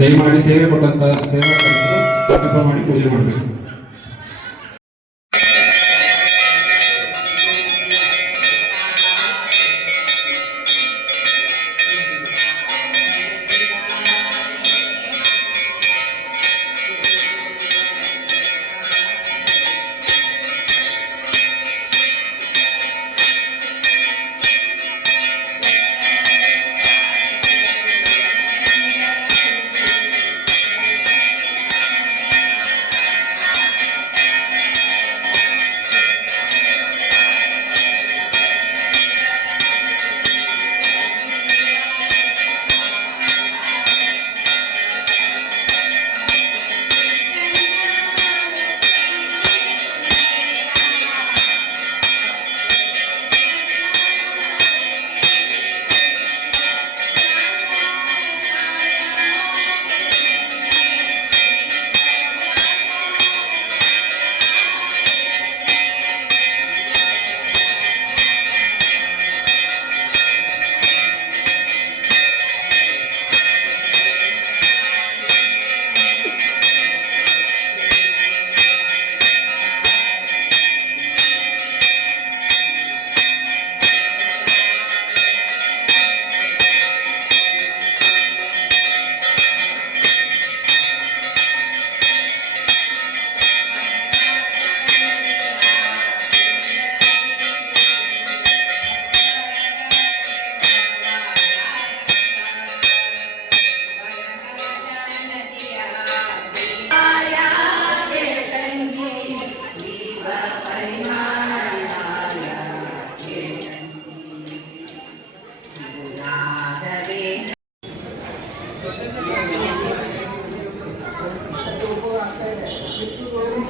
ದಯಮಾಡಿ ಸೇವೆ ಕೊಟ್ಟಂತ ಸೇವಾ ಸಂಕಲ್ಪ ಮಾಡಿ ಪೂಜೆ ಮಾಡಬೇಕು.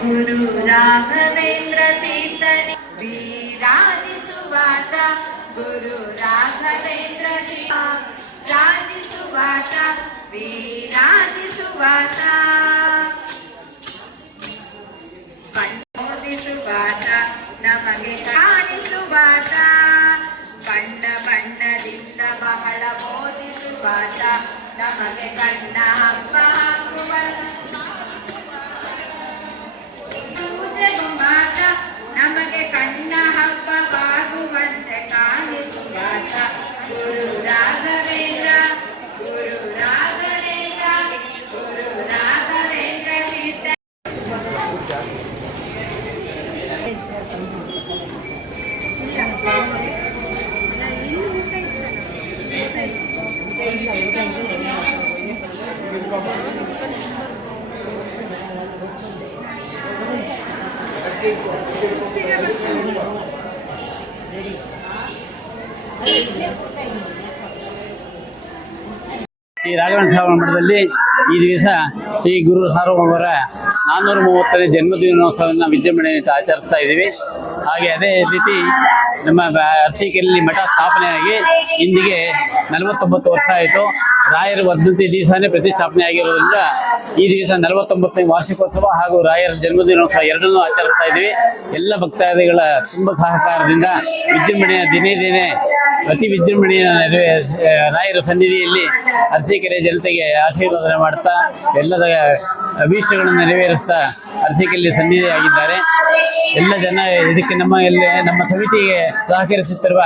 गुरु राघवेंद्र तीर्थनि विराजिसुवात गुरु राघवेंद्र राजिसुवात विराजिसुवात मोदिसुवात नಮಗೆ ಕಾಣಿಸುವಾತ ಬಣ್ಣ ಬಣ್ಣದಿಂದ ಬಹಳ ಮೋದಿಸುವಾತ ನಮಗೆ ಕಣ್ಣ ಹಬ್ಬ ನಮಗೆ ಕಣ್ಣ ಹಬ್ಬವಾಗುವಂತೆ ಕಾಣಿಸುವಾತ ಗುರು ರಾಘವೇಂದ್ರ ಗುರು ರಾಘವೇಂದ್ರ ಗುರು ರಾಘವೇಂದ್ರ ತೀರ್ಥ. ಈ ರಾಘವೇಂದ್ರ ಶ್ರಾವಣ ಮಠದಲ್ಲಿ ಈ ದಿವಸ ಶ್ರೀ ಗುರು ಸಾರ್ವಭೌಮರ 430ನೇ ಜನ್ಮದಿನೋತ್ಸವವನ್ನು ವಿಜೃಂಭಣೆಯಿಂದ ಆಚರಿಸ್ತಾ ಇದ್ದೀವಿ. ಹಾಗೆ ಅದೇ ರೀತಿ ನಮ್ಮ ಅರಸೀಕೆರೆಯಲ್ಲಿ ಮಠ ಸ್ಥಾಪನೆಯಾಗಿ ಇಂದಿಗೆ 49 ವರ್ಷ ಆಯಿತು. ರಾಯರ ವರ್ಧಂತಿ ದಿವಸನೇ ಪ್ರತಿಷ್ಠಾಪನೆ ಆಗಿರೋದ್ರಿಂದ ಈ ದಿವಸ 49ನೇ ವಾರ್ಷಿಕೋತ್ಸವ ಹಾಗೂ ರಾಯರ ಜನ್ಮದಿನೋತ್ಸವ ಎರಡನ್ನೂ ಆಚರಿಸ್ತಾ ಇದ್ದೀವಿ. ಎಲ್ಲ ಭಕ್ತಾದಿಗಳ ತುಂಬ ಸಹಕಾರದಿಂದ ವಿಜೃಂಭಣೆಯ ದಿನೇ ಅತಿ ವಿಜೃಂಭಣೆಯ ರಾಯರ ಸನ್ನಿಧಿಯಲ್ಲಿ ಅರಸೀಕೆರೆ ಜನತೆಗೆ ಆಶೀರ್ವಾದ ಮಾಡ್ತಾ ಎಲ್ಲದ ಅಭೀಷ್ಟಗಳನ್ನು ನೆರವೇರಿಸ್ತಾ ಅರಸೀಕೆರೆಯಲ್ಲಿ ಸನ್ನಿಧಿಯಾಗಿದ್ದಾರೆ. ಎಲ್ಲ ಜನ ಇದಕ್ಕೆ ನಮ್ಮ ಸಮಿತಿಗೆ ಸಹಕರಿಸುತ್ತಿರುವ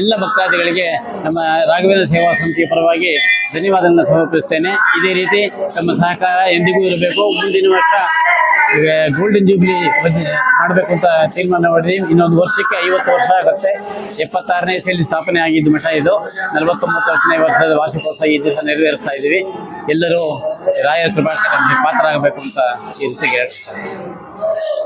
ಎಲ್ಲ ಭಕ್ತಾದಿಗಳಿಗೆ ನಮ್ಮ ರಾಘವೇಂದ್ರ ಸೇವಾ ಸಮಿತಿಯ ಪರವಾಗಿ ಧನ್ಯವಾದಗಳನ್ನು ಸಮರ್ಪಿಸುತ್ತೇನೆ. ಇದೇ ರೀತಿ ತಮ್ಮ ಸಹಕಾರ ಎಂದಿಗೂ ಇರಬೇಕು. ಮುಂದಿನ ವರ್ಷ ಗೋಲ್ಡನ್ ಜೂಬ್ಲಿ ಮಾಡಬೇಕು ಅಂತ ತೀರ್ಮಾನ ಮಾಡಿದ್ದೀವಿ. ಇನ್ನೊಂದು ವರ್ಷಕ್ಕೆ 50 ವರ್ಷ ಆಗುತ್ತೆ. 76ನೇ ಇಸವಿಯಲ್ಲಿ ಸ್ಥಾಪನೆ ಆಗಿದ್ದು ಮಠ ಇದು. 49ನೇ ವರ್ಷದ ವಾರ್ಷಿಕೋತ್ಸವ ಈ ದಿವಸ ನೆರವೇರಿಸ್ತಾ ಇದ್ದೀವಿ. ಎಲ್ಲರೂ ರಾಯರ ಕೃಪಾಕರಕ್ಕೆ ಪಾತ್ರರಾಗಬೇಕು ಅಂತ ಈ ರೀತಿಗೆ ಹೇಳ್ತಾರೆ.